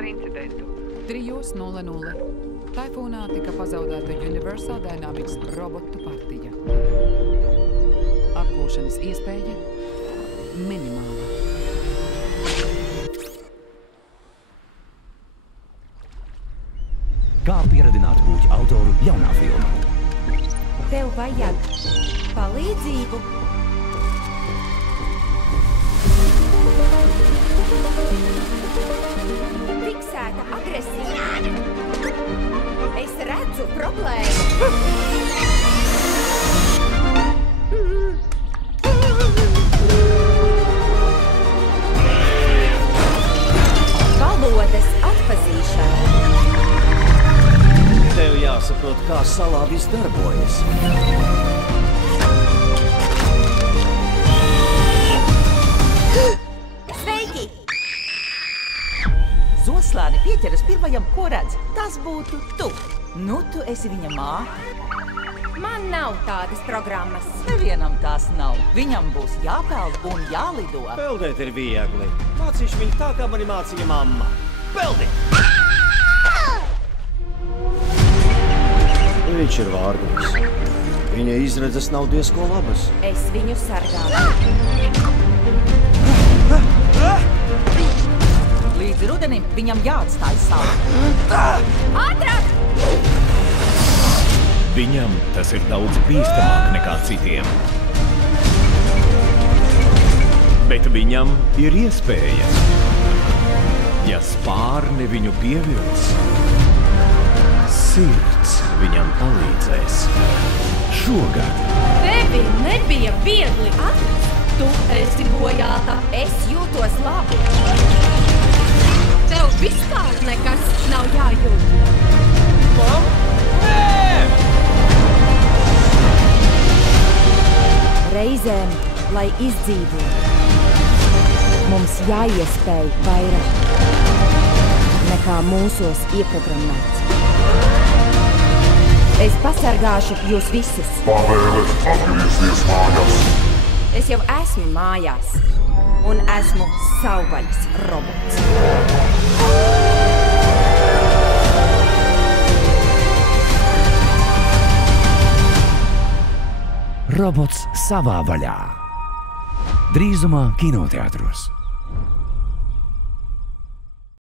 par incidentu. 3:00. Taifūnā tika pazaudēta Universal Dynamics robotu partija. Atgūšanas iespēja minimāla. Kā pieradināt būt autoru jaunā filmā? Tev vajag palīdzību. Fiksēta agresija. Es redzu problēmu. Valodas atpazīšana. Tev jāsaprot, kā salā viss darbojas. Sveiki! Zoslāni pieķeras pirmajam, ko redz. Tas būtu tu. Nu, tu esi viņa māte. Man nav tādas programmas. Nevienam tās nav. Viņam būs jāpeld un jālido. Peldēt ir viegli. Mācīšu viņu tā, kā mani mācīja mamma. Peldi! Viņš ir vārglis. Viņa izredzes nav diezko labas. Es viņu sargāju. Līdz rudenim viņam jāatstāj sala. Ātrāk! Viņam tas ir daudz bīstamāk nekā citiem. Bet viņam ir iespēja. Ja spārni viņu pievils, sirds viņam palīdzēs. Šogad. Tevi nebija viegli atrast. Tu esi bojāta. Es jūtos labi. Tev vispār nekas nav jājūt. Reizēm, lai izdzīvotu, mums jāiespēj vairāk nekā mūsos ieprogrammēts. Es pasargāšu jūs visus. Pavēle atgriezties mājās. Es jau esmu mājās un esmu savvaļas robots. Robots savā vaļā. Drīzumā kinoteātros.